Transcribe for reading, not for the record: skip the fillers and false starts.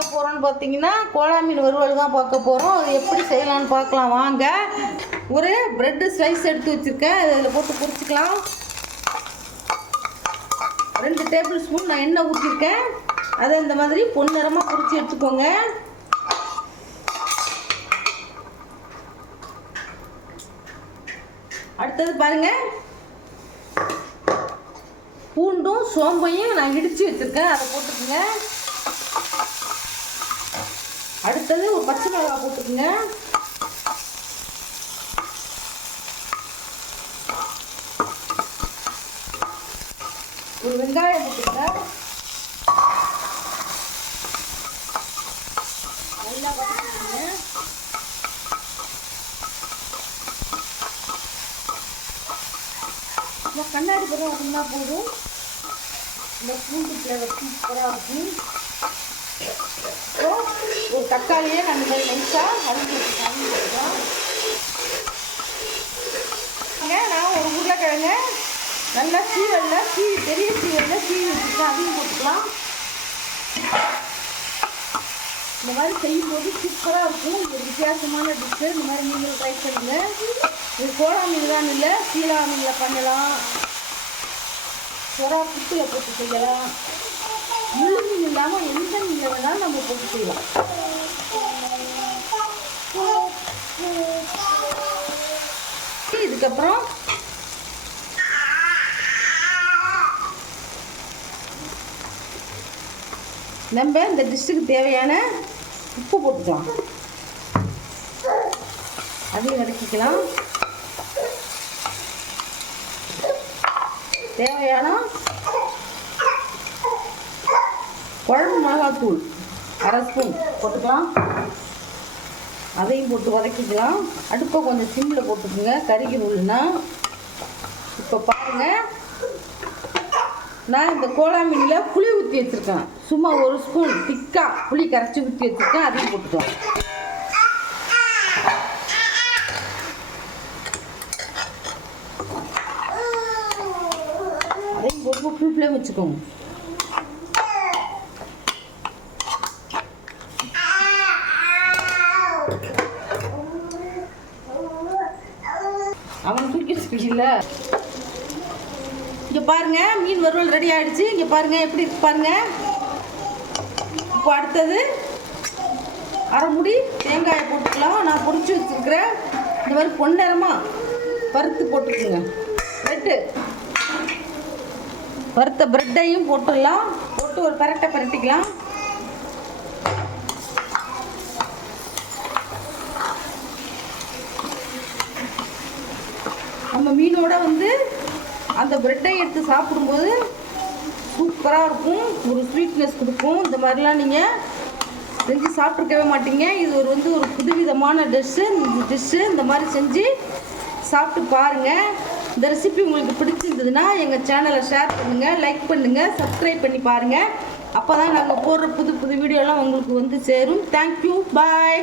பார்க்க போகிறோன்னு பார்த்தீங்கன்னா கோலா மீன் வறுவல் தான் பார்க்க போகிறோம். அது எப்படி செய்யலான்னு பார்க்கலாம் வாங்க. ஒரு ப்ரெட்டு ஸ்லைஸ் எடுத்து வச்சுருக்கேன், இதில் போட்டு பொரிச்சிக்கலாம். 2 டேபிள் ஸ்பூன் நான் எண்ணெய் ஊற்றிருக்கேன். அதை இந்த மாதிரி பொன்னிறமாக பொரிச்சு எடுத்துக்கோங்க. அடுத்தது பாருங்கள், பூண்டும் சோம்பையும் நான் இடித்து வச்சுருக்கேன், அதை போட்டுக்குங்க. அடுத்தது ஒரு பச்சை மிளகாய் போட்டுக்குங்க. ஒரு வெங்காயம் போட்டுக்குங்க. நல்லா வதக்கிக்கோங்க. கண்ணாடி பதம் வதங்கினா போதும். இந்த பூண்டு ஃப்ளேவர் சூப்பராக இருக்கும். ஒரு தக்காளியே நம்ம இந்த நைஸாக அரைஞ்சி வச்சுக்கலாம். நான் ஒரு உருளைக்கிழங்கு நல்லா பெரிய சீவலில் சீவி வச்சுருக்கேன், அதையும் போட்டுக்கலாம். இந்த மாதிரி செய்யும்போது சூப்பராக இருக்கும். ஒரு வித்தியாசமான டிஷ்ஷு. இந்த மாதிரி நீங்களும் ட்ரை பண்ணுங்க. இது கோலா மீன் தான் இல்லை, சீலா மீனில் பண்ணலாம், சொரா புட்டில் போட்டு செய்யலாம். முள்ளு மீன் இல்லாமல் எந்த மீனில் வேணாலும் நம்ம போட்டு செய்யலாம். இதுக்கப்புறம் நம்ம இந்த டிஷ்ஷுக்கு தேவையான உப்பு போட்டுக்கலாம். அதையும் வதக்கிக்கலாம். தேவையான குழம்பு மிளகாத்தூள் 1/2 ஸ்பூன் போட்டுக்கலாம். அதையும் போட்டு வதக்கிக்கலாம். அடுப்பை கொஞ்சம் சிம்மில் போட்டுக்குங்க, கறிக்கணும்னா. இப்போ பாருங்கள், நான் இந்த கோலா மீனில் புளி ஊற்றி வச்சுருக்கேன். சும்மா 1 ஸ்பூன் திக்காக புளி கரைச்சி ஊற்றி வச்சுருக்கேன், அதையும் போட்டுக்கலாம். அதையும் போட்டு ஃபுல் ஃப்ளேம் வச்சுக்கோங்க. அவன் தூக்கிட்டு இங்கே பாருங்கள், மீன் வறுவல் ரெடி ஆகிடுச்சு. இங்கே பாருங்கள் எப்படி இருக்கு பாருங்கள். இப்போ அடுத்தது அரை முடி தேங்காயை போட்டுக்கலாம். நான் பொரிச்சு வச்சுருக்கிறேன். இந்த மாதிரி பொன்னிறமாக வறுத்து போட்டுக்குங்க. வறுத்த ப்ரெட்டையும் போட்டுடலாம். போட்டு ஒரு பரட்டிக்கலாம். நம்ம மீனோட அந்த ப்ரெட்டை எடுத்து சாப்பிடும்போது சூப்பராக இருக்கும். ஒரு ஸ்வீட்னஸ் கொடுக்கும். இந்த மாதிரிலாம் நீங்கள் செஞ்சு சாப்பிட்ருக்கவே மாட்டீங்க. இது ஒரு புதுவிதமான டிஷ்ஷு. இந்த மாதிரி செஞ்சு சாப்பிட்டு பாருங்கள். இந்த ரெசிபி உங்களுக்கு பிடிச்சிருந்ததுன்னா எங்கள் சேனலை ஷேர் பண்ணுங்கள், லைக் பண்ணுங்கள், சப்ஸ்கிரைப் பண்ணி பாருங்கள். அப்போ தான் நாங்கள் போடுற புது வீடியோலாம் உங்களுக்கு சேரும். தேங்க்யூ, பாய்.